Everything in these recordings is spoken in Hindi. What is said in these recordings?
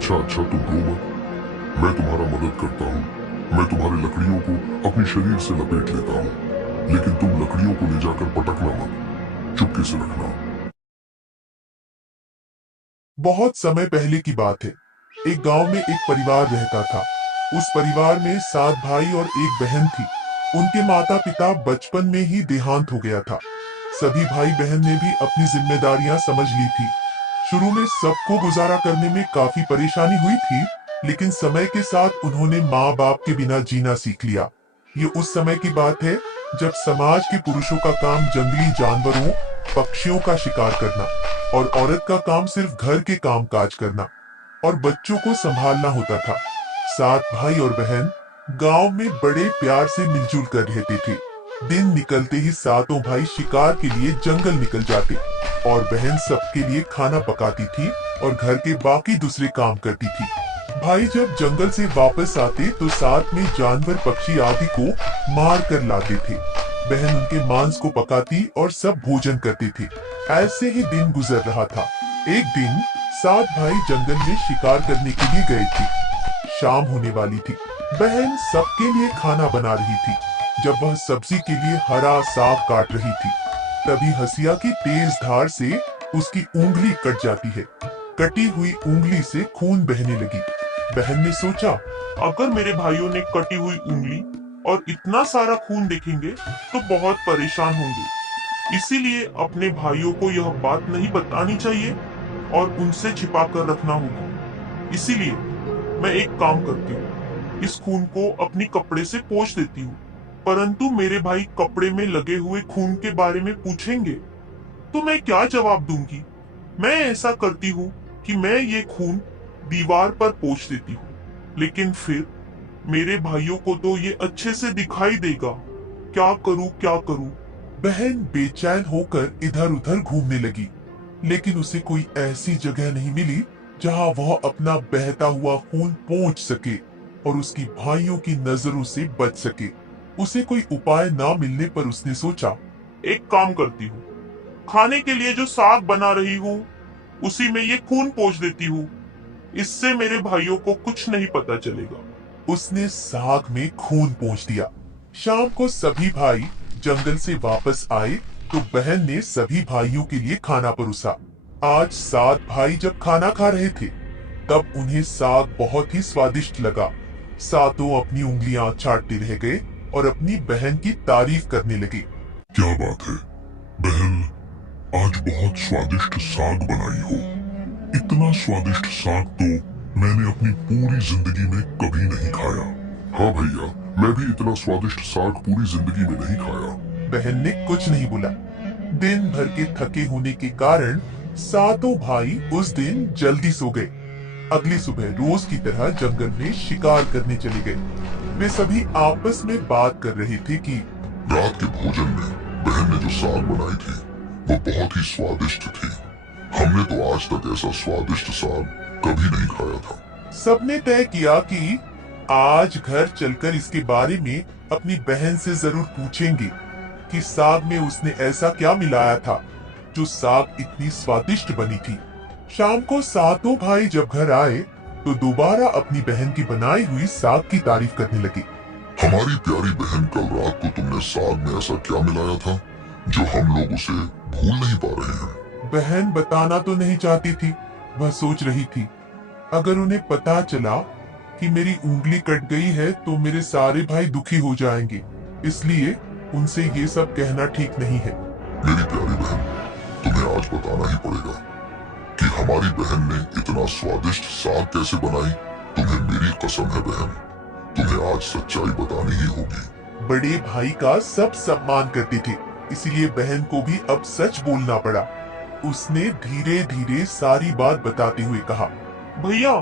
अच्छा अच्छा, तुम रो मत, मैं तुम्हारा मदद करता हूँ। मैं तुम्हारे लकड़ियों को अपने शरीर से लपेट लेता हूँ, लेकिन तुम लकड़ियों को ले जाकर पटकना मत, चुपके से रखना। बहुत समय पहले की बात है। एक गांव में एक परिवार रहता था। उस परिवार में 7 भाई और एक बहन थी। उनके माता पिता बचपन में ही देहांत हो गया था। सभी भाई बहन ने भी अपनी जिम्मेदारियां समझ ली थी। शुरू में सबको गुजारा करने में काफी परेशानी हुई थी, लेकिन समय के साथ उन्होंने माँ बाप के बिना जीना सीख लिया। ये उस समय की बात है जब समाज के पुरुषों का काम जंगली जानवरों, पक्षियों का शिकार करना और औरत का काम सिर्फ घर के काम काज करना और बच्चों को संभालना होता था। 7 भाई और बहन गांव में बड़े प्यार से मिलजुल कर रहते थे। दिन निकलते ही सातों भाई शिकार के लिए जंगल निकल जाते और बहन सबके लिए खाना पकाती थी और घर के बाकी दूसरे काम करती थी। भाई जब जंगल से वापस आते तो साथ में जानवर, पक्षी आदि को मार कर लाते थे। बहन उनके मांस को पकाती और सब भोजन करते थे। ऐसे ही दिन गुजर रहा था। एक दिन 7 भाई जंगल में शिकार करने के लिए गए थे। शाम होने वाली थी। बहन सबके लिए खाना बना रही थी। जब वह सब्जी के लिए हरा साग काट रही थी, तभी हंसिया की तेज धार से उसकी उंगली कट जाती है। कटी हुई उंगली से खून बहने लगी। बहन ने सोचा, अगर मेरे भाइयों ने कटी हुई उंगली और इतना सारा खून देखेंगे तो बहुत परेशान होंगे। इसीलिए अपने भाइयों को यह बात नहीं बतानी चाहिए और उनसे छिपा कर रखना होगा। इसीलिए मैं एक काम करती हूँ, इस खून को अपनी कपड़े से पोंछ देती हूँ। परंतु मेरे भाई कपड़े में लगे हुए खून के बारे में पूछेंगे तो मैं क्या जवाब दूंगी। मैं ऐसा करती हूँ कि मैं ये खून दीवार पर पोंछ देती हूँ, लेकिन फिर मेरे भाइयों को तो ये अच्छे से दिखाई देगा। क्या करूँ क्या करूँ। बहन बेचैन होकर इधर उधर घूमने लगी, लेकिन उसे कोई ऐसी जगह नहीं मिली जहां वह अपना बहता हुआ खून पोंछ सके और उसकी भाइयों की नजरों से बच सके। उसे कोई उपाय ना मिलने पर उसने सोचा, एक काम करती हूँ, खाने के लिए जो साग बना रही हूँ उसी में ये खून पोंछ देती हूँ। इससे मेरे भाइयों को कुछ नहीं पता चलेगा। उसने साग में खून पोंछ दिया। शाम को सभी भाई जंगल से वापस आए तो बहन ने सभी भाइयों के लिए खाना परोसा। आज 7 भाई जब खाना खा रहे थे, तब उन्हें साग बहुत ही स्वादिष्ट लगा। सातों अपनी उंगलियां चाटते रह गए और अपनी बहन की तारीफ करने लगे। क्या बात है बहन, आज बहुत स्वादिष्ट साग बनाई हो। इतना स्वादिष्ट साग तो मैंने अपनी पूरी जिंदगी में कभी नहीं खाया। हाँ भैया, मैं भी इतना स्वादिष्ट साग पूरी जिंदगी में नहीं खाया। बहन ने कुछ नहीं बोला। दिन भर के थके होने के कारण सातों भाई उस दिन जल्दी सो गए। अगली सुबह रोज की तरह जंगल में शिकार करने चले गए। वे सभी आपस में बात कर रहे थे कि रात के भोजन में बहन ने जो साग बनाई थी वो बहुत ही स्वादिष्ट थी। हमने तो आज तक ऐसा स्वादिष्ट साग कभी नहीं खाया था। सबने तय किया कि आज घर चलकर इसके बारे में अपनी बहन से जरूर पूछेंगे कि साग में उसने ऐसा क्या मिलाया था जो साग इतनी स्वादिष्ट बनी थी। शाम को सातों भाई जब घर आए तो दोबारा अपनी बहन की बनाई हुई साग की तारीफ करने लगे। हमारी प्यारी बहन, कल रात को तुमने साग में ऐसा क्या मिलाया था जो हम लोग उसे भूल नहीं पा रहे हैं। बहन बताना तो नहीं चाहती थी। वह सोच रही थी, अगर उन्हें पता चला कि मेरी उंगली कट गई है तो मेरे सारे भाई दुखी हो जाएंगे, इसलिए उनसे ये सब कहना ठीक नहीं है। मेरी प्यारी बहन, तुम्हें आज बताना ही पड़ेगा कि हमारी बहन ने इतना स्वादिष्ट साग कैसे बनाई। तुम्हें मेरी कसम है बहन, तुम्हें आज सच्चाई बतानी ही होगी। बड़े भाई का सब सम्मान करते थे, इसीलिए बहन को भी अब सच बोलना पड़ा। उसने धीरे धीरे सारी बात बताते हुए कहा, भैया,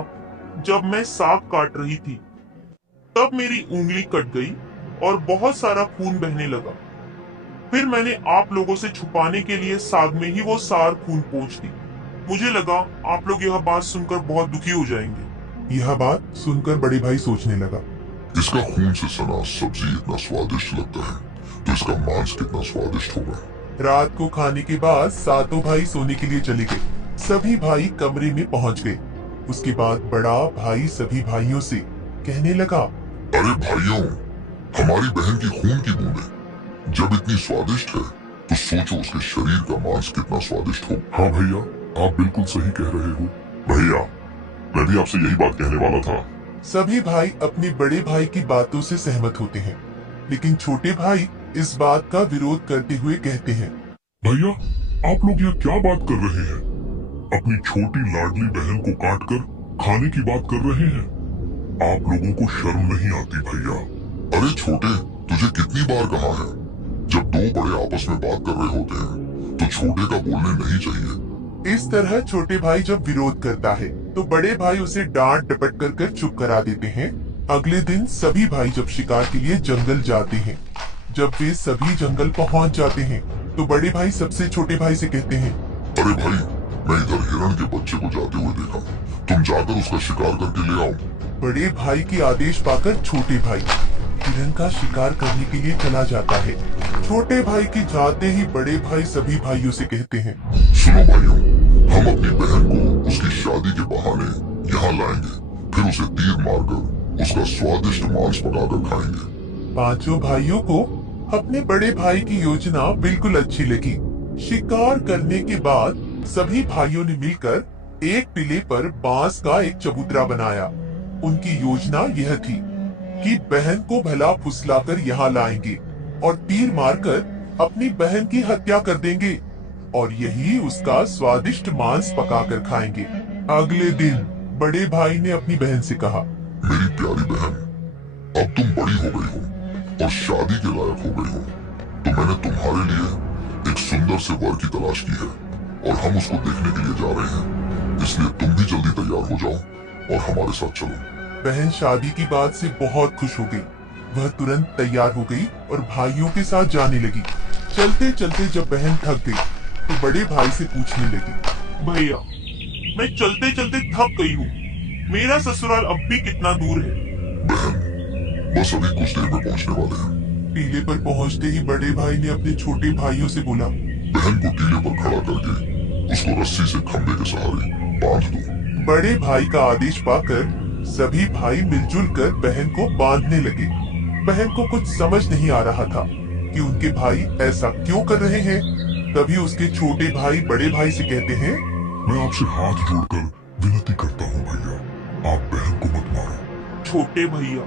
जब मैं साग काट रही थी तब मेरी उंगली कट गई और बहुत सारा खून बहने लगा। फिर मैंने आप लोगों से छुपाने के लिए साग में ही वो सार खून पोंछ दी। मुझे लगा आप लोग यह बात सुनकर बहुत दुखी हो जाएंगे। यह बात सुनकर बड़े भाई सोचने लगा, इसका खून से सना सब्जी इतना स्वादिष्ट लगता है तो इसका मांस कितना स्वादिष्ट होगा। रात को खाने के बाद सातों भाई सोने के लिए चले गए। सभी भाई कमरे में पहुंच गए। उसके बाद बड़ा भाई सभी भाइयों से कहने लगा, अरे भाइयों, हमारी बहन की खून की बूंदें जब इतनी स्वादिष्ट है तो सोचो उसके शरीर का मांस कितना स्वादिष्ट हो। हाँ भैया, आप बिल्कुल सही कह रहे हो। भैया, मैं भी आपसे यही बात कहने वाला था। सभी भाई अपने बड़े भाई की बातों से सहमत होते हैं, लेकिन छोटे भाई इस बात का विरोध करते हुए कहते हैं, भैया, आप लोग यह क्या बात कर रहे हैं? अपनी छोटी लाडली बहन को काटकर खाने की बात कर रहे हैं? आप लोगों को शर्म नहीं आती भैया? अरे छोटे, तुझे कितनी बार कहा है, जब दो बड़े आपस में बात कर रहे होते हैं तो छोटे का बोलने नहीं चाहिए। इस तरह छोटे भाई जब विरोध करता है तो बड़े भाई उसे डांट डपट कर चुप करा देते हैं। अगले दिन सभी भाई जब शिकार के लिए जंगल जाते हैं, जब वे सभी जंगल पहुंच जाते हैं तो बड़े भाई सबसे छोटे भाई से कहते हैं, अरे भाई, मैं इधर हिरण के बच्चे को जाते हुए देखा, तुम जाकर उसका शिकार करके ले आओ। बड़े भाई की आदेश पाकर छोटे भाई हिरण का शिकार करने के लिए चला जाता है। छोटे भाई के जाते ही बड़े भाई सभी भाइयों से कहते हैं, सुनो भाइयों, हम अपनी बहन को उसकी शादी के बहाने यहाँ लाएंगे, फिर उसे तीर मारकर उसका स्वादिष्ट मांस पकाकर खाएंगे। पांचों भाइयों को अपने बड़े भाई की योजना बिल्कुल अच्छी लगी। शिकार करने के बाद सभी भाइयों ने मिलकर एक टिले पर बांस का एक चबूतरा बनाया। उनकी योजना यह थी कि बहन को भला फुसलाकर यहाँ लाएंगे और तीर मारकर अपनी बहन की हत्या कर देंगे और यही उसका स्वादिष्ट मांस पकाकर खाएंगे। अगले दिन बड़े भाई ने अपनी बहन से कहा, मेरी प्यारी बहन, अब तुम बड़ी हो गई हो और शादी के लायक हो गई हो, तो मैंने तुम्हारे लिए एक सुंदर से वर की तलाश की है और हम उसको देखने के लिए जा रहे हैं, इसलिए तुम भी जल्दी तैयार हो जाओ और हमारे साथ चलो। बहन शादी की बात से बहुत खुश हो गई। वह तुरंत तैयार हो गई और भाइयों के साथ जाने लगी। चलते चलते जब बहन थक गई तो बड़े भाई से पूछने लगी, भैया, मैं चलते चलते थक गई हूँ, मेरा ससुराल अब भी कितना दूर है? बहन, बस अभी कुछ देर में पहुँचने वाले हैं। टीले पर पहुंचते ही बड़े भाई ने अपने छोटे भाइयों से बोला, बहन को टीले पर खड़ा करके उसको रस्सी से खंभे के सहारे बांध दो। बड़े भाई का आदेश पाकर सभी भाई मिलजुल कर बहन को बांधने लगे। बहन को कुछ समझ नहीं आ रहा था कि उनके भाई ऐसा क्यों कर रहे हैं। तभी उसके छोटे भाई बड़े भाई से कहते हैं, मैं आपसे हाथ जोड़कर विनती करता हूँ भैया, आप बहन को मत मारो। छोटे भैया,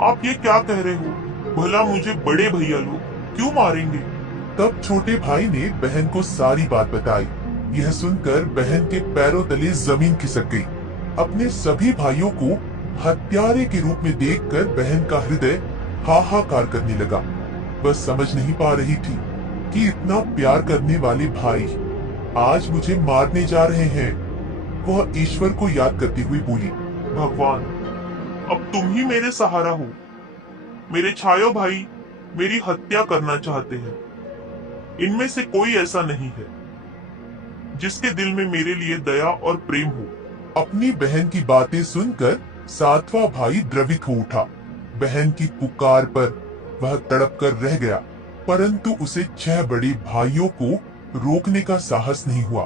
आप ये क्या कह रहे हो? भला मुझे बड़े भैया लोग क्यों मारेंगे? तब छोटे भाई ने बहन को सारी बात बताई। यह सुनकर बहन के पैरों तले जमीन खिसक गई। अपने सभी भाइयों को हत्यारे के रूप में देखकर बहन का हृदय हाहाकार करने लगा। बस समझ नहीं पा रही थी कि इतना प्यार करने वाले भाई आज मुझे मारने जा रहे हैं। वह ईश्वर को याद करती हुई बोली, भगवान, अब तुम ही मेरे सहारा हो। मेरे छायो भाई मेरी हत्या करना चाहते हैं। इनमें से कोई ऐसा नहीं है जिसके दिल में मेरे लिए दया और प्रेम हो। अपनी बहन की बातें सुनकर सातवां भाई द्रवित हो उठा। बहन की पुकार पर वह तड़प कर रह गया, परंतु उसे 6 बड़े भाइयों को रोकने का साहस नहीं हुआ।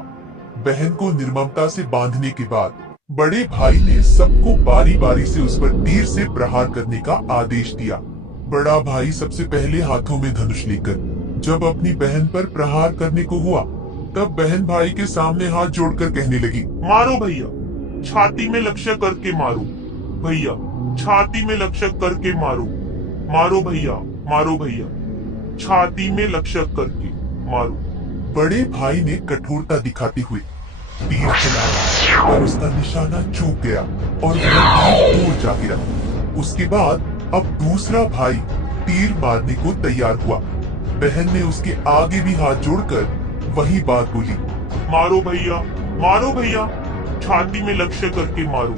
बहन को निर्ममता से बांधने के बाद बड़े भाई ने सबको बारी बारी से उस पर तीर से प्रहार करने का आदेश दिया। बड़ा भाई सबसे पहले हाथों में धनुष लेकर जब अपनी बहन पर प्रहार करने को हुआ, तब बहन भाई के सामने हाथ जोड़कर कहने लगी, मारो भैया, छाती में लक्ष्य करके मारो। भैया, छाती में लक्ष्य करके मारो। मारो भैया, मारो भैया, छाती में लक्ष्य करके मारो। बड़े भाई ने कठोरता दिखाते हुए तीर चलाया और उसका निशाना चूक गया और वह दूर जा गिरा। उसके बाद अब दूसरा भाई तीर मारने को तैयार हुआ। बहन ने उसके आगे भी हाथ जोड़कर वही बात बोली, मारो भैया, मारो भैया, छाती में लक्ष्य करके मारो।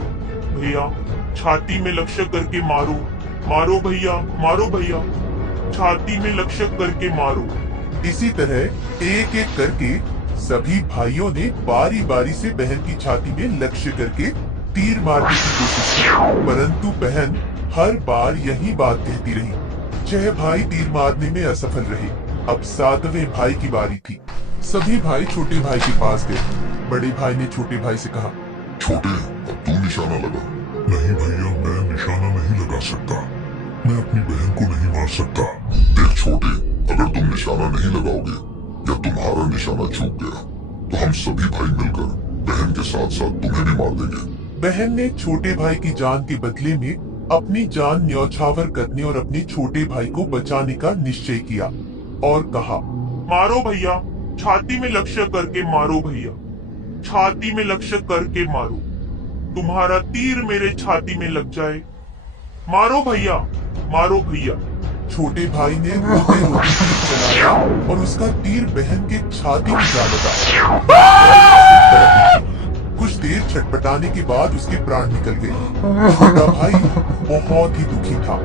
भैया, छाती में लक्ष्य करके मारो। मारो भैया, मारो भैया, छाती में लक्ष्य करके मारो। इसी तरह एक एक करके सभी भाइयों ने बारी बारी से बहन की छाती में लक्ष्य करके तीर मारने की कोशिश की, परंतु बहन हर बार यही बात कहती रही। 6 भाई तीर मारने में असफल रहे। अब 7वें भाई की बारी थी। सभी भाई छोटे भाई के पास गए। बड़े भाई ने छोटे भाई से कहा, छोटे, अब निशाना लगा। नहीं भैया, मैं निशाना नहीं लगा सकता। मैं अपनी बहन को नहीं मार सकता। देख छोटे, अगर तुम निशाना नहीं लगाओगे या तुम्हारा निशाना चूक गया तो हम सभी भाई मिलकर बहन के साथ साथ तुम्हें भी मार देंगे। बहन ने छोटे भाई की जान के बदले में अपनी जान न्यौछावर करने और अपने छोटे भाई को बचाने का निश्चय किया और कहा, मारो भैया, छाती में लक्ष्य करके मारो भैया, छाती में लक्ष्य करके मारो। तुम्हारा तीर मेरे छाती में लग जाए। मारो भैया, मारो भैया। छोटे भाई ने रोते रोते तीर चलाया और उसका तीर बहन के छाती में जा लगा। कुछ देर छटपटाने के बाद उसके प्राण निकल गए। छोटा भाई बहुत ही दुखी था।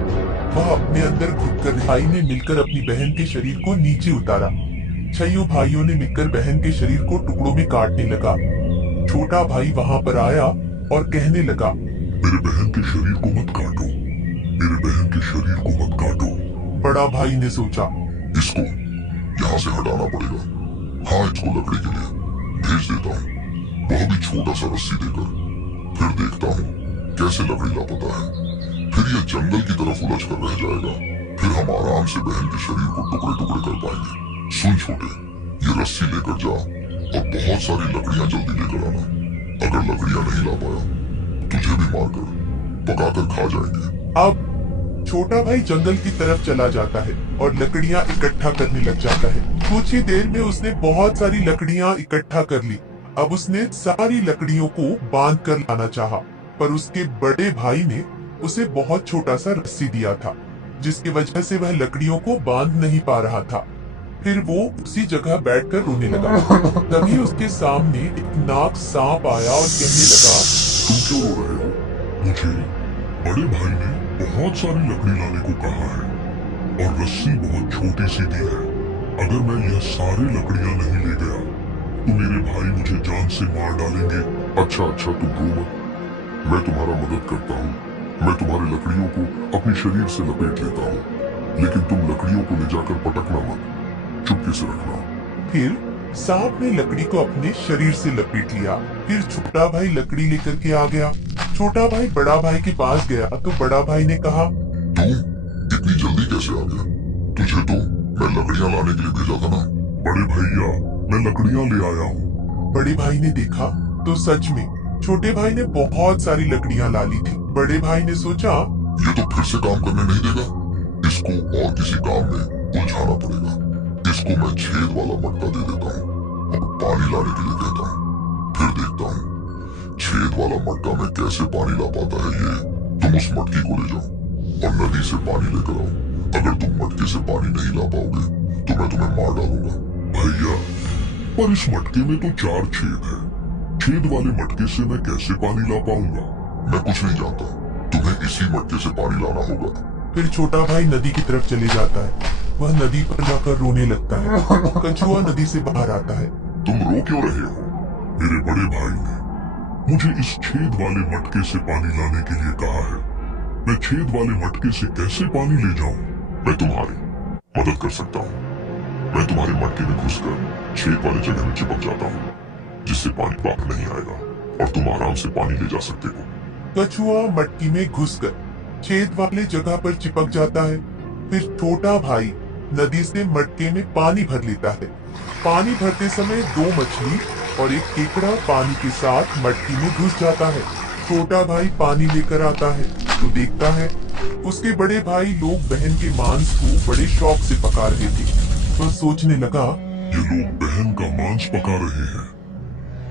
वह अपने अंदर घुटकर भाई ने मिलकर अपनी बहन के शरीर को नीचे उतारा। छयों भाइयों ने मिलकर बहन के शरीर को टुकड़ों में काटने लगा। छोटा भाई वहां पर आया और कहने लगा, मेरे बहन के शरीर को मत काटो, मेरे बहन के शरीर को मत काटो। बड़ा भाई ने सोचा, इसको यहाँ से हटाना पड़ेगा। हाँ, इसको लकड़ी के लिए भेज देता हूँ, वह भी छोटा सा रस्सी देकर। फिर देखता हूँ कैसे लकड़ी लापता है। फिर यह जंगल की तरफ उलझ कर रह जाएगा। फिर हम आराम से बहन के शरीर को टुकड़े टुकड़े कर पाएंगे। सुन छोटे, ये रस्सी लेकर जा और बहुत सारी लकड़ियां जल्दी लेकर आना। अगर लकड़ियां नहीं ला पाया, तुझे भी मारकर पकाकर खा जाएंगे। अब छोटा भाई जंगल की तरफ चला जाता है और लकड़ियां इकट्ठा करने लग जाता है। कुछ ही देर में उसने बहुत सारी लकड़ियां इकट्ठा कर ली। अब उसने सारी लकड़ियों को बांध कर लाना चाहा, पर उसके बड़े भाई ने उसे बहुत छोटा सा रस्सी दिया था, जिसकी वजह से वह लकड़ियों को बांध नहीं पा रहा था। फिर वो उसी जगह बैठकर रोने लगा। तभी उसके सामने एक नाग सांप आया और कहने लगा, तुम क्यों रो रहे हो? मुझे बड़े भाई ने बहुत सारी लकड़ी लाने को कहा है और रस्सी बहुत छोटी सी दी है। अगर मैं यह सारी लकड़ियां नहीं ले गया तो मेरे भाई मुझे जान से मार डालेंगे। अच्छा अच्छा, तुम रो मत, मैं तुम्हारा मदद करता हूँ। मैं तुम्हारी लकड़ियों को अपने शरीर से लपेट लेता हूँ, लेकिन तुम लकड़ियों को ले जाकर पटकना मत, चुपके से रखना। फिर सांप ने लकड़ी को अपने शरीर से लपेट लिया। फिर छोटा भाई लकड़ी लेकर के आ गया। छोटा भाई बड़ा भाई के पास गया तो बड़ा भाई ने कहा, तू इतनी जल्दी कैसे आ गया? तुझे तो मैं लकड़ियां लाने के लिए भेजा था ना। बड़े भैया, मैं लकड़ियां ले आया हूँ। बड़े भाई ने देखा तो सच में छोटे भाई ने बहुत सारी लकड़ियां ला ली थी। बड़े भाई ने सोचा, ये तो फिर से काम करने नहीं देगा। इसको और किसी काम में उलझाना पड़ेगा। इसको मैं छेद वाला मटका दे देता हूँ और पानी लाने के लिए कहता हूँ। फिर देखता हूँ छेद वाला मटका में कैसे पानी ला पाता है। ये तुम उस मटकी को ले जाओ और नदी से पानी लेकर आओ। अगर तुम मटके से पानी नहीं ला पाओगे तो मैं तुम्हें मार डालूंगा। भैया, पर इस मटके में तो 4 छेद है। छेद वाले मटके से मैं कैसे पानी ला पाऊंगा? मैं कुछ नहीं जानता, तुम्हें इसी मटके से पानी लाना होगा। फिर छोटा भाई नदी की तरफ चले जाता है। वह नदी पर जाकर रोने लगता है। कछुआ नदी से बाहर आता है। तुम रो क्यों रहे हो? मेरे बड़े भाई ने मुझे इस छेद वाले मटके से पानी लाने के लिए कहा है। मैं छेद वाले मटके से कैसे पानी ले जाऊं? मैं तुम्हारी मदद कर सकता हूँ। मैं तुम्हारे मटके में घुसकर छेद वाले जगह में चिपक जाता हूँ, जिससे पानी बाहर नहीं आएगा और तुम आराम से पानी ले जा सकते हो। कछुआ मटकी में घुसकर छेद वाले जगह पर चिपक जाता है। फिर छोटा भाई नदी से मटके में पानी भर लेता है। पानी भरते समय 2 मछली और एक केकड़ा पानी के साथ मटकी में घुस जाता है। छोटा भाई पानी लेकर आता है तो देखता है उसके बड़े भाई लोग बहन के मांस को बड़े शौक से पका रहे थे। तो सोचने लगा, ये लोग बहन का मांस पका रहे हैं।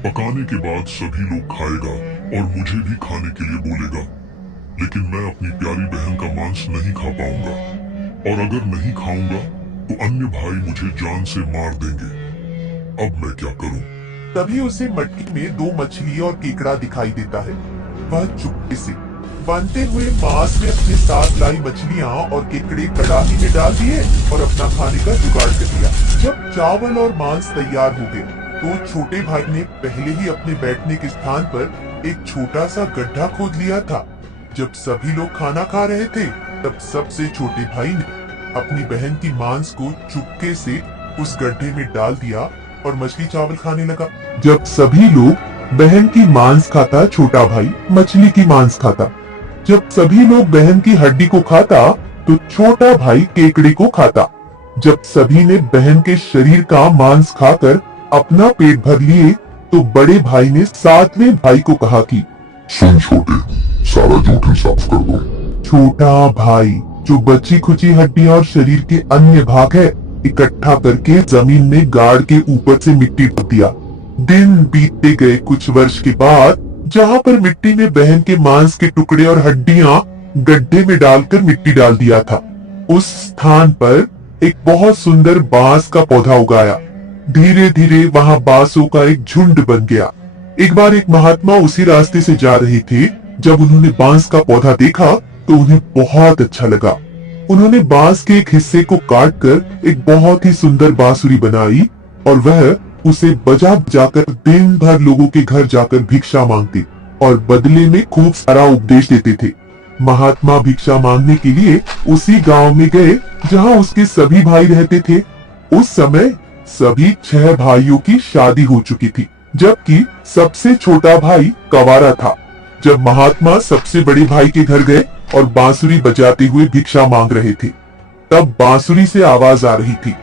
पकाने के बाद सभी लोग खाएगा और मुझे भी खाने के लिए बोलेगा, लेकिन मैं अपनी प्यारी बहन का मांस नहीं खा पाऊंगा और अगर नहीं खाऊंगा तो अन्य भाई मुझे जान से मार देंगे। अब मैं क्या करूं? तभी उसे मटकी में 2 मछली और केकड़ा दिखाई देता है। वह चुपके से बनते हुए मांस में अपने साथ लाई मछलियां और केकड़े कड़ाही में डाल दिए और अपना खाने का जुगाड़ कर दिया। जब चावल और मांस तैयार हो गए तो छोटे भाई ने पहले ही अपने बैठने के स्थान पर एक छोटा सा गड्ढा खोद लिया था। जब सभी लोग खाना खा रहे थे तब सबसे छोटे भाई ने अपनी बहन की मांस को चुपके से उस गड्ढे में डाल दिया और मछली चावल खाने लगा। जब सभी लोग बहन की मांस खाता छोटा भाई मछली की मांस खाता। जब सभी लोग बहन की हड्डी को खाता तो छोटा भाई केकड़े को खाता। जब सभी ने बहन के शरीर का मांस खाकर अपना पेट भर लिए तो बड़े भाई ने सातवें भाई को कहा कि सुन छोटे, सारा जूठन साफ कर दो। छोटा भाई जो बची खुची हड्डियां और शरीर के अन्य भाग है इकट्ठा करके जमीन में गाड़ के ऊपर से मिट्टी डाल दिया। दिन बीतते गए। कुछ वर्ष के बाद जहाँ पर मिट्टी में बहन के मांस के टुकड़े और हड्डियां गड्ढे में डालकर मिट्टी डाल दिया था, उस स्थान पर एक बहुत सुंदर बांस का पौधा उगाया। धीरे धीरे वहाँ बांसों का एक झुंड बन गया। एक बार एक महात्मा उसी रास्ते से जा रहे थे। जब उन्होंने बांस का पौधा देखा तो उन्हें बहुत अच्छा लगा। उन्होंने बांस के एक हिस्से को काटकर एक बहुत ही सुंदर बांसुरी बनाई और वह उसे बजा बजाकर दिन भर लोगों के घर जाकर भिक्षा मांगते और बदले में खूब सारा उपदेश देते थे। महात्मा भिक्षा मांगने के लिए उसी गांव में गए जहां उसके सभी भाई रहते थे। उस समय सभी 6 भाइयों की शादी हो चुकी थी, जबकि सबसे छोटा भाई कवारा था। जब महात्मा सबसे बड़े भाई के घर गए और बांसुरी बजाते हुए भिक्षा मांग रहे थे, तब बांसुरी से आवाज आ रही थी,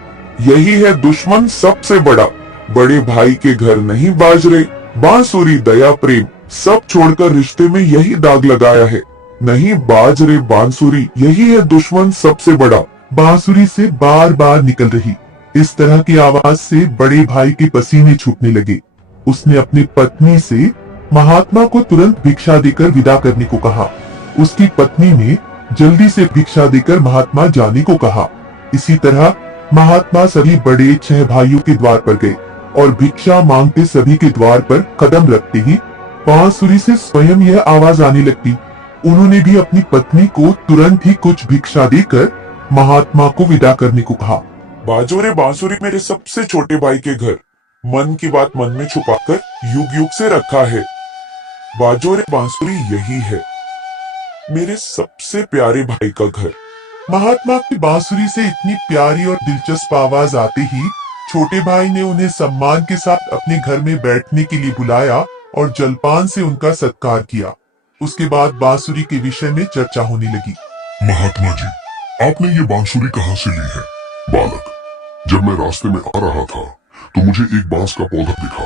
यही है दुश्मन सबसे बड़ा, बड़े भाई के घर नहीं बाज रहे। बांसुरी दया प्रेम सब छोड़कर रिश्ते में यही दाग लगाया है। नहीं बाज रे बांसुरी, यही है दुश्मन सबसे बड़ा। बांसुरी से बार बार निकल रही इस तरह की आवाज से बड़े भाई के पसीने छूटने लगे। उसने अपनी पत्नी से महात्मा को तुरंत भिक्षा देकर विदा करने को कहा। उसकी पत्नी ने जल्दी से भिक्षा देकर महात्मा जाने को कहा। इसी तरह महात्मा सभी बड़े 6 भाइयों के द्वार पर गए और भिक्षा मांगते सभी के द्वार पर कदम रखते ही बांसुरी से स्वयं यह आवाज आने लगती। उन्होंने भी अपनी पत्नी को तुरंत ही कुछ भिक्षा देकर महात्मा को विदा करने को कहा। बाजो रे बांसुरी मेरे सबसे छोटे भाई के घर, मन की बात मन में छुपाकर युग युग से रखा है। बाजो रे बांसुरी यही है मेरे सबसे प्यारे भाई का घर। महात्मा की बांसुरी से इतनी प्यारी और दिलचस्प आवाज आते ही छोटे भाई ने उन्हें सम्मान के साथ अपने घर में बैठने के लिए बुलाया और जलपान से उनका सत्कार किया। उसके बाद बांसुरी के विषय में चर्चा होने लगी। महात्मा जी, आपने ये बांसुरी कहाँ से ली है? बालक, जब मैं रास्ते में आ रहा था तो मुझे एक बांस का पौधा दिखा।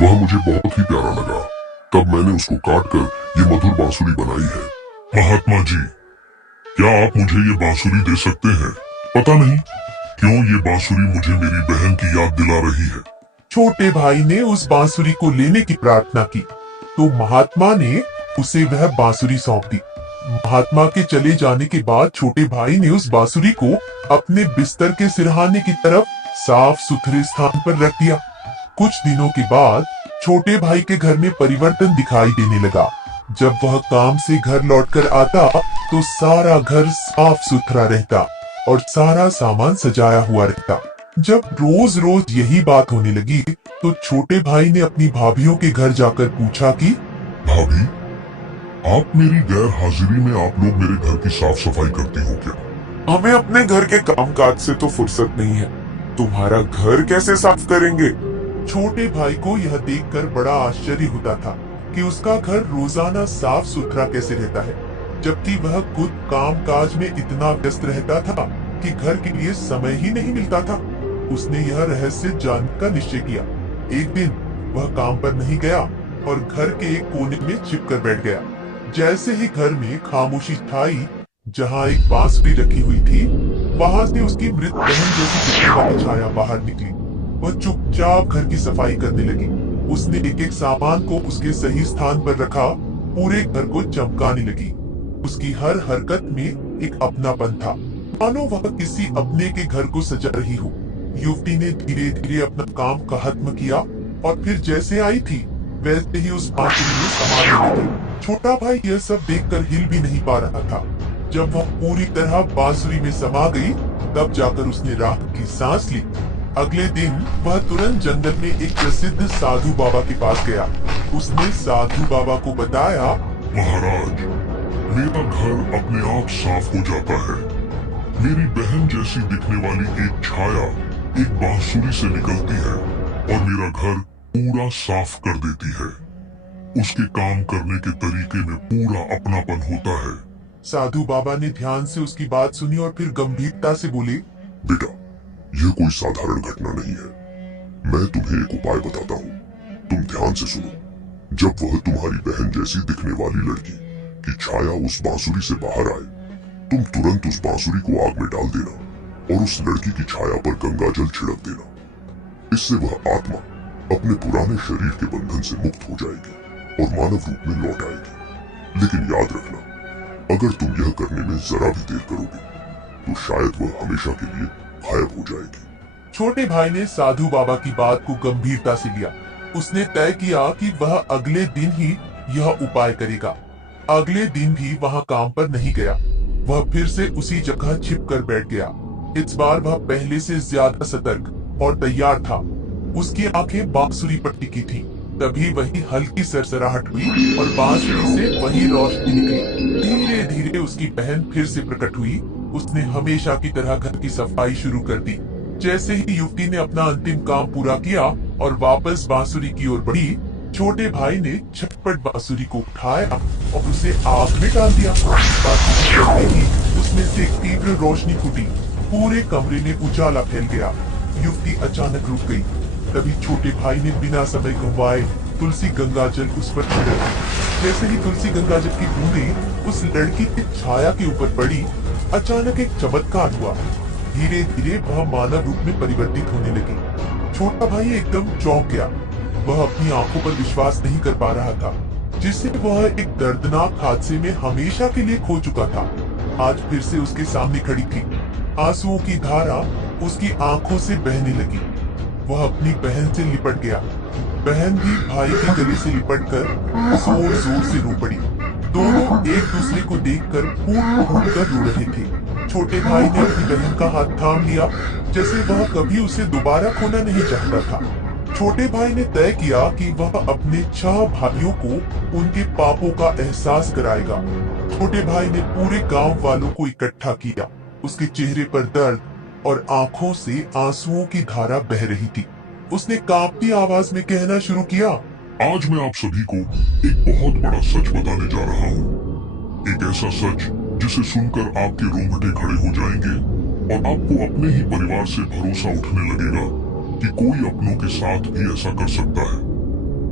वह मुझे बहुत ही प्यारा लगा। तब मैंने उसको काटकर ये मधुर बांसुरी बनाई है। महात्मा जी, क्या आप मुझे ये बांसुरी दे सकते हैं? पता नहीं क्यों ये बांसुरी मुझे मेरी बहन की याद दिला रही है। छोटे भाई ने उस बांसुरी को लेने की प्रार्थना की तो महात्मा ने उसे वह बांसुरी सौंप दी। महात्मा के चले जाने के बाद छोटे भाई ने उस बांसुरी को अपने बिस्तर के सिरहाने की तरफ साफ सुथरे स्थान पर रख दिया। कुछ दिनों के बाद छोटे भाई के घर में परिवर्तन दिखाई देने लगा। जब वह काम से घर लौटकर आता तो सारा घर साफ सुथरा रहता और सारा सामान सजाया हुआ रहता। जब रोज रोज यही बात होने लगी तो छोटे भाई ने अपनी भाभीियों के घर जाकर पूछा कि भाभी, आप मेरी गैर हाजिरी में आप लोग मेरे घर की साफ सफाई करती हो क्या? हमें अपने घर के कामकाज से तो फुर्सत नहीं है, तुम्हारा घर कैसे साफ करेंगे? छोटे भाई को यह देखकर बड़ा आश्चर्य होता था कि उसका घर रोजाना साफ सुथरा कैसे रहता है, जबकि वह खुद कामकाज में इतना व्यस्त रहता था कि घर के लिए समय ही नहीं मिलता था। उसने यह रहस्य जानने का निश्चय किया। एक दिन वह काम पर नहीं गया और घर के एक कोने में छिपकर बैठ गया। जैसे ही घर में खामोशी छाई, जहाँ एक बांसुरी रखी हुई थी, वहाँ से उसकी मृत बहन जैसी प्रतिमा की छाया बाहर निकली। वह चुपचाप घर की सफाई करने लगी। उसने एक एक सामान को उसके सही स्थान पर रखा, पूरे घर को चमकाने लगी। उसकी हर हरकत में एक अपनापन था, मानो वह किसी अपने के घर को सजा रही हो। युवती ने धीरे धीरे अपना काम खत्म किया और फिर जैसे आई थी वैसे ही उस बांसुरी में समाने लगी। छोटा भाई यह सब देखकर हिल भी नहीं पा रहा था। जब वह पूरी तरह बांसुरी में समा गई, तब जाकर उसने राहत की सांस ली। अगले दिन वह तुरंत जंगल में एक प्रसिद्ध साधु बाबा के पास गया। उसने साधु बाबा को बताया, महाराज, मेरा घर अपने आप साफ हो जाता है। मेरी बहन जैसी दिखने वाली एक छाया एक बांसुरी से निकलती है और मेरा घर पूरा साफ कर देती है। उसके काम करने के तरीके में पूरा अपनापन होता है। साधु बाबा ने ध्यान से उसकी बात सुनी और फिर गंभीरता से बोले, बेटा, यह कोई साधारण घटना नहीं है। मैं तुम्हें एक उपाय बताता हूँ, तुम ध्यान से सुनो। जब वह तुम्हारी बहन जैसी दिखने वाली लड़की की छाया उस बांसुरी से बाहर आए, तुम तुरंत उस बांसुरी को आग में डाल देना और उस लड़की की छाया पर गंगा जल छिड़क देना। इससे वह आत्मा अपने पुराने शरीर के बंधन से मुक्त हो जाएगी और मानव रूप में लौट आएगी। लेकिन याद रखना, अगर तुम यह करने में जरा भी देर करोगे तो शायद वह हमेशा के लिए गायब हो जाएगी। छोटे भाई ने साधु बाबा की बात को गंभीरता से लिया। उसने तय किया कि वह अगले दिन ही यह उपाय करेगा। अगले दिन भी वहाँ काम पर नहीं गया। वह फिर से उसी जगह छिप कर बैठ गया। इस बार वह पहले से ज्यादा सतर्क और तैयार था। उसकी आंखें बांसुरी पर टिकी थी। तभी वही हल्की सरसराहट हुई और बांसुरी से वही रोशनी निकली। धीरे धीरे उसकी बहन फिर से प्रकट हुई। उसने हमेशा की तरह घर की सफाई शुरू कर दी। जैसे ही युवती ने अपना अंतिम काम पूरा किया और वापस बांसुरी की ओर बढ़ी, छोटे भाई ने झटपट बांसुरी को उठाया और उसे आग में डाल दिया। बांसुरी चलते ही उसमें से एक तीव्र रोशनी फूटी। पूरे कमरे में उजाला फैल गया। युवती अचानक रुक गई। तभी छोटे भाई ने बिना समय गंवाए तुलसी गंगाजल उस पर छिड़का। जैसे ही तुलसी गंगाजल की बूंदें उस लड़की की छाया के ऊपर पड़ी, अचानक एक चमत्कार हुआ। धीरे धीरे वह मानव रूप में परिवर्तित होने लगी। छोटा भाई एकदम चौंक गया। वह अपनी आंखों पर विश्वास नहीं कर पा रहा था, जिससे वह एक दर्दनाक हादसे में हमेशा के लिए खो चुका था। आज फिर से उसके सामने खड़ी थी। आंसुओं की धारा उसकी आंखों से बहने लगी। वह अपनी बहन से लिपट गया। बहन भी भाई के गले से लिपटकर जोर जोर से रो पड़ी। दोनों एक दूसरे को देखकर फूट फूट कर रो रहे थे। छोटे भाई ने अपनी बहन का हाथ थाम लिया, जैसे वह कभी उसे दोबारा खोना नहीं चाहता था। छोटे भाई ने तय किया कि वह अपने 6 भाइयों को उनके पापों का एहसास कराएगा। छोटे भाई ने पूरे गांव वालों को इकट्ठा किया। उसके चेहरे पर दर्द और आंखों से आंसुओं की धारा बह रही थी। उसने कांपती आवाज में कहना शुरू किया, आज मैं आप सभी को एक बहुत बड़ा सच बताने जा रहा हूँ। एक ऐसा सच जिसे सुनकर आपके रोंगटे खड़े हो जाएंगे और आपको अपने ही परिवार से भरोसा उठने लगेगा कि कोई अपनों के साथ भी ऐसा कर सकता है।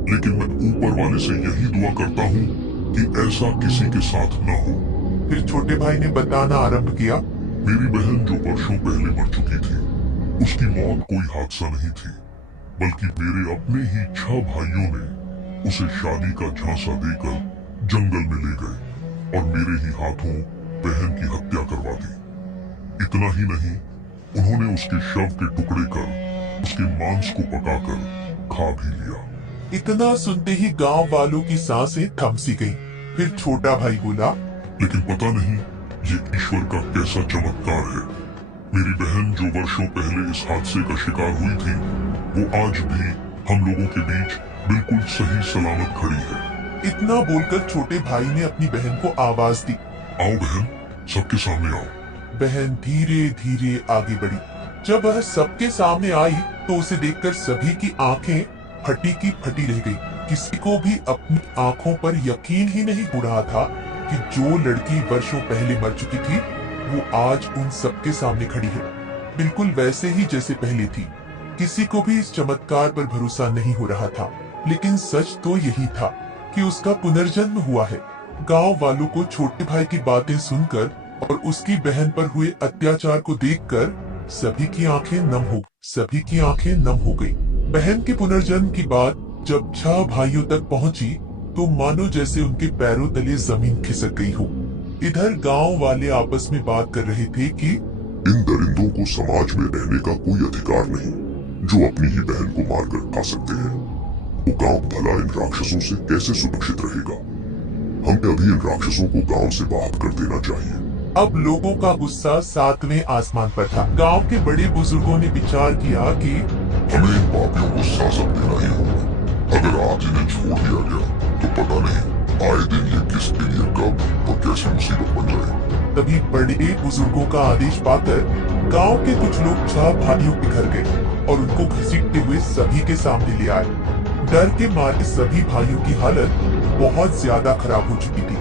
लेकिन मैं ऊपर वाले से यही दुआ करता हूँ कि ऐसा किसी के साथ न हो। फिर छोटे भाई ने बताना आरंभ किया, मेरी बहन जो वर्षों पहले मर चुकी थी, उसकी मौत कोई हादसा नहीं थी, बल्कि मेरे अपने ही 6 भाइयों ने उसे शादी का झांसा देकर जंगल में ले गए और मेरे ही हाथों बहन की हत्या करवा दी। इतना ही नहीं, उन्होंने उसके शव के टुकड़े कर उसके मांस को पकाकर खा भी लिया। इतना सुनते ही गांव वालों की सांसें थम सी गईं। फिर छोटा भाई बोला, लेकिन पता नहीं ये ईश्वर का कैसा चमत्कार है। मेरी बहन जो वर्षों पहले इस हादसे का शिकार हुई थी, वो आज भी हम लोगों के बीच बिल्कुल सही सलामत खड़ी है। इतना बोलकर छोटे भाई ने अपनी बहन को आवाज दी, आओ बहन, सबके सामने आओ। बहन धीरे धीरे आगे बढ़ी। जब वह सबके सामने आई तो उसे देखकर सभी की आंखें फटी की फटी रह गई। किसी को भी अपनी आंखों पर यकीन ही नहीं हो रहा था कि जो लड़की वर्षों पहले मर चुकी थी, वो आज उन सबके सामने खड़ी है, बिल्कुल वैसे ही जैसे पहले थी। किसी को भी इस चमत्कार पर भरोसा नहीं हो रहा था, लेकिन सच तो यही था कि उसका पुनर्जन्म हुआ है। गांव वालों को छोटे भाई की बातें सुनकर और उसकी बहन पर हुए अत्याचार को देखकर सभी की आंखें नम हो गई। बहन के पुनर्जन्म की बात जब 6 भाइयों तक पहुंची तो मानो जैसे उनके पैरों तले जमीन खिसक गई हो। इधर गांव वाले आपस में बात कर रहे थे कि इन दरिंदों को समाज में रहने का कोई अधिकार नहीं, जो अपनी ही बहन को मारकर खा सकते हैं। वो गांव भला इन राक्षसों से कैसे सुरक्षित रहेगा? हमें अभी इन राक्षसों को गांव से बाहर कर देना चाहिए। अब लोगों का गुस्सा 7वें आसमान पर था। गांव के बड़े बुजुर्गों ने विचार किया कि हमें इन पापियों को शासन देना ही होगा। अगर आज इन्हें छोड़ दिया गया तो पता नहीं आए दिन ये किसके लिए कब और कैसी मुसीबत बन जाए। तभी बड़े बुजुर्गों का आदेश पाकर गांव के कुछ लोग 6 भाइयों के घर गए और उनको घसीटते हुए सभी के सामने ले आए। डर के मारे सभी भाइयों की हालत बहुत ज्यादा खराब हो चुकी थी।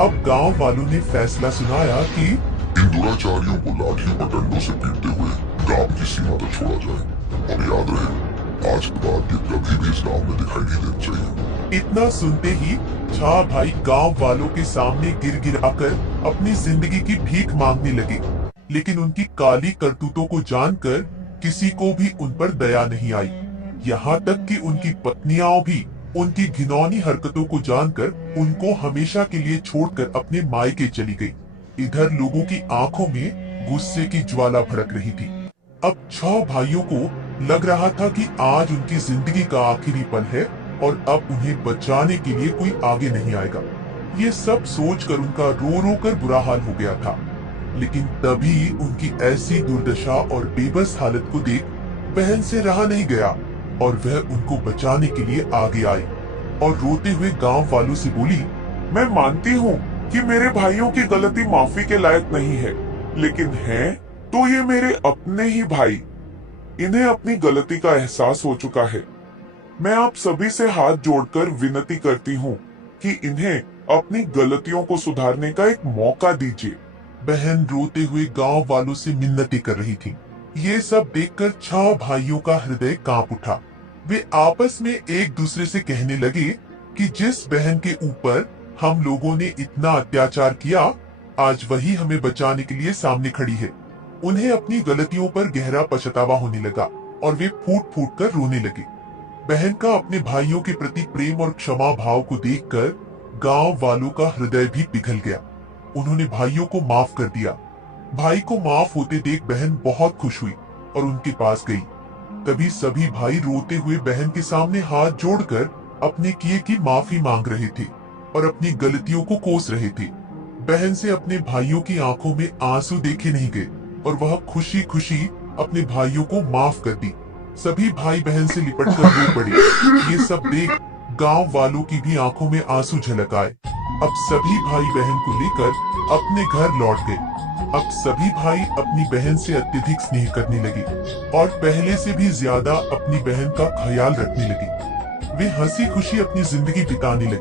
अब गांव वालों ने फैसला सुनाया कि इन दुराचारियों को लाठियों और डंडों से पीटते हुए गांव की सीमा तक छोड़ा जाए और याद रहे, आज के बाद ये कभी भी इस गांव में दिखाई नहीं देना चाहिए। इतना सुनते ही 6 भाई गांव वालों के सामने गिर गिराकर अपनी जिंदगी की भीख मांगने लगे। लेकिन उनकी काली करतूतों को जानकर किसी को भी उन पर दया नहीं आई। यहाँ तक कि उनकी पत्नियां भी उनकी घिनौनी हरकतों को जानकर उनको हमेशा के लिए छोड़कर अपने मायके चली गई। इधर लोगों की आंखों में गुस्से की ज्वाला भड़क रही थी। अब 6 भाइयों को लग रहा था कि आज उनकी जिंदगी का आखिरी पल है और अब उन्हें बचाने के लिए कोई आगे नहीं आएगा। ये सब सोचकर उनका रो रो कर बुरा हाल हो गया था। लेकिन तभी उनकी ऐसी दुर्दशा और बेबस हालत को देख बहन से रहा नहीं गया और वह उनको बचाने के लिए आगे आई और रोते हुए गांव वालों से बोली, मैं मानती हूँ कि मेरे भाइयों की गलती माफी के लायक नहीं है, लेकिन है तो ये मेरे अपने ही भाई। इन्हें अपनी गलती का एहसास हो चुका है। मैं आप सभी से हाथ जोड़कर विनती करती हूँ कि इन्हें अपनी गलतियों को सुधारने का एक मौका दीजिए। बहन रोते हुए गांव वालों से मिन्नतें कर रही थी। ये सब देखकर 6 भाइयों का हृदय कांप उठा। वे आपस में एक दूसरे से कहने लगे कि जिस बहन के ऊपर हम लोगों ने इतना अत्याचार किया, आज वही हमें बचाने के लिए सामने खड़ी है। उन्हें अपनी गलतियों पर गहरा पछतावा होने लगा और वे फूट फूट कर रोने लगे। बहन का अपने भाइयों के प्रति प्रेम और क्षमा भाव को देखकर गांव वालों का हृदय भी पिघल गया। उन्होंने भाइयों को माफ कर दिया। भाई को माफ होते देख बहन बहुत खुश हुई और उनके पास गई। तभी सभी भाई रोते हुए बहन के सामने हाथ जोड़कर अपने किए की माफी मांग रहे थे और अपनी गलतियों को कोस रहे थे। बहन से अपने भाइयों की आंखों में आंसू देखे नहीं गए और वह खुशी खुशी अपने भाइयों को माफ कर दी। सभी भाई बहन से लिपटकर रो पड़े। ये सब देख गांव वालों की भी आंखों में आंसू झलक आए। अब सभी भाई बहन को लेकर अपने घर लौट गए। अब सभी भाई अपनी बहन से अत्यधिक स्नेह करने लगे और पहले से भी ज्यादा अपनी बहन का ख्याल रखने लगे। वे हंसी खुशी अपनी जिंदगी बिताने लगे।